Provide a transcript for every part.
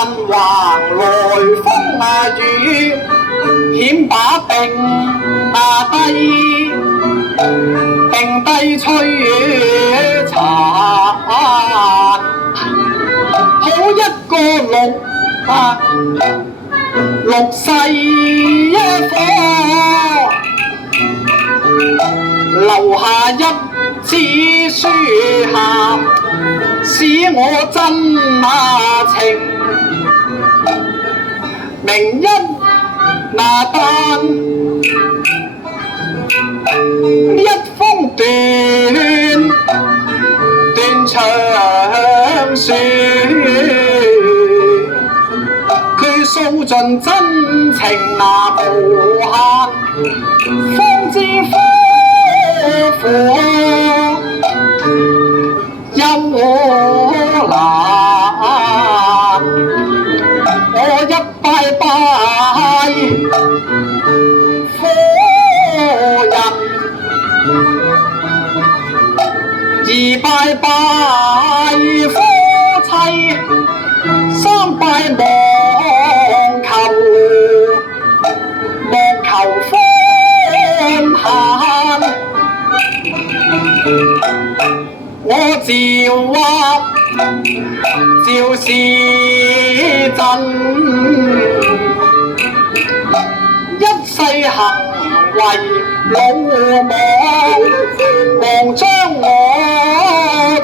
橫來風雨，險把定低吹殘，好一個六世一顆，留下一紙書函，使我真情。明因那單一封斷腸書，佢訴盡真情那無限，方知夫婦憂難。我一拜拜夫人，二拜拜夫妻，三拜望求寬限。我照話照是真，一世行為魯莽將我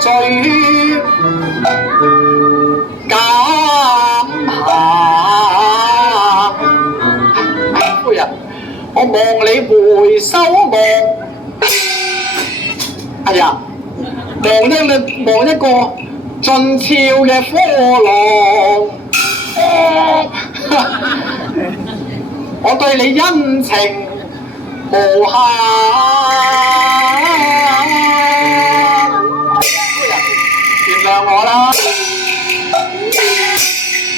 罪減下。夫人，我望你回首望，哎呀！望一個俊俏嘅科郎，我對你恩情無限。夫人，原諒我啦。